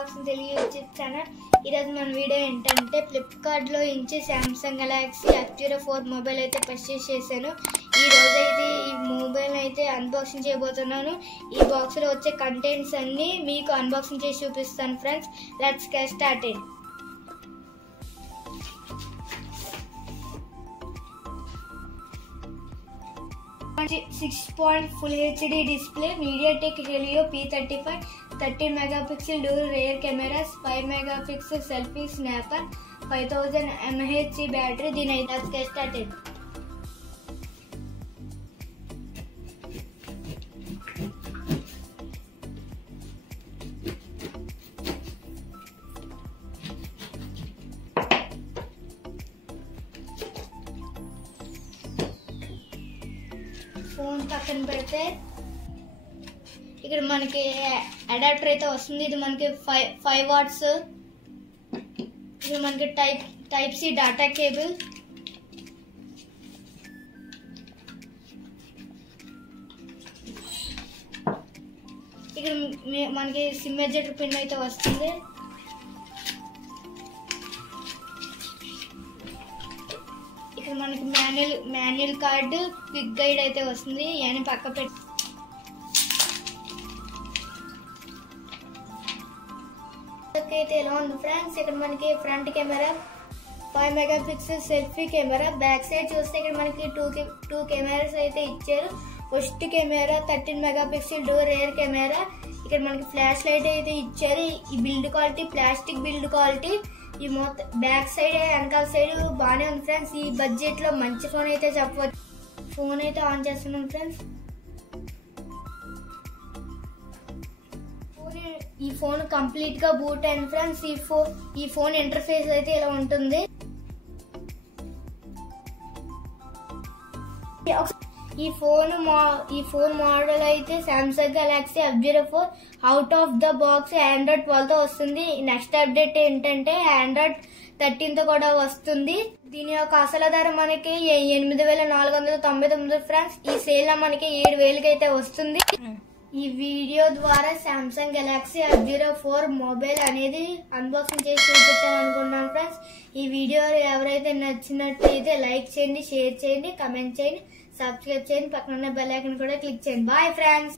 Unboxing Telugu YouTube channel. ఈరోజు మన video ఏంటంటే ఫ్లిప్కార్ట్లో నుంచి సామ్సంగ్ గెలాక్సీ F04 మొబైల్ అయితే పర్చేస్ చేశాను. ఈ రోజు అయితే ఈ మొబైల్ అయితే అన్బాక్సింగ్ చేయబోతున్నాను. ఈ బాక్స్లో వచ్చే కంటెంట్స్ అన్నీ మీకు అన్బాక్సింగ్ చేసి చూపిస్తాను friends. Let's get started. 6 full HD display, MediaTek Helio P35, 13 megapixel dual rear cameras, 5 megapixel selfie snapper, 5000 mAh battery. దీని అయితే get started. ఫోన్ పక్కన పెడితే ఇక్కడ మనకి అడాప్టర్ అయితే వస్తుంది. ఇది మనకి 5 వాట్స్. ఇది మనకి టైప్ సి డాటా కేబుల్. ఇక్కడ మనకి సిమ్ ఎడ్జెక్టర్ పిన్ అయితే వస్తుంది. ఇక్కడ మనకి మాన్యువల్ కార్డు, క్విక్ గైడ్ అయితే వస్తుంది. ఇవన్నీ పక్క పెట్టి అయితే ఎలా ఉంది ఫ్రెండ్స్. ఇక్కడ మనకి front camera 5 megapixel selfie camera. Back side చూస్తే ఇక్కడ మనకి టూ కెమెరాస్ అయితే ఇచ్చారు. First camera 13 megapixel door rear camera. ఇక్కడ మనకి ఫ్లాష్ లైట్ అయితే ఇచ్చారు. ఈ build quality plastic build quality. ఈ మొత్తం బ్యాక్ సైడ్ వెనకాల సైడ్ బాగానే ఉంది ఫ్రెండ్స్. ఈ బడ్జెట్ లో మంచి ఫోన్ అయితే చెప్పవచ్చు. ఫోన్ అయితే ఆన్ చేస్తున్నాం ఫ్రెండ్స్. ఈ ఫోన్ కంప్లీట్ గా బూట్ అయింది ఫ్రెండ్స్. ఈ ఫోన్ ఇంటర్ఫేస్ అయితే ఇలా ఉంటుంది. ఈ ఫోన్ మోడల్ అయితే Samsung Galaxy F04 out of the box Android 12 తో వస్తుంది. నెక్స్ట్ అప్డేట్ ఏంటంటే Android 13 తో కూడా వస్తుంది. దీని యొక్క అసలు ధర మనకి 8499 ఫ్రెండ్స్. ఈ సేల్ లో మనకి 7000కి అయితే వస్తుంది. ఈ వీడియో ద్వారా సామ్సంగ్ గెలాక్సీ F04 మొబైల్ అనేది అన్బాక్సింగ్ చేసి చూపిద్దాం అనుకున్నాను ఫ్రెండ్స్. ఈ వీడియో ఎవరైతే నచ్చినట్లయితే లైక్ చేయండి, షేర్ చేయండి, కమెంట్ చేయండి, సబ్స్క్రైబ్ చేయండి, పక్కన ఉన్న బెల్ ఐకాన్ కూడా క్లిక్ చేయండి. Bye friends.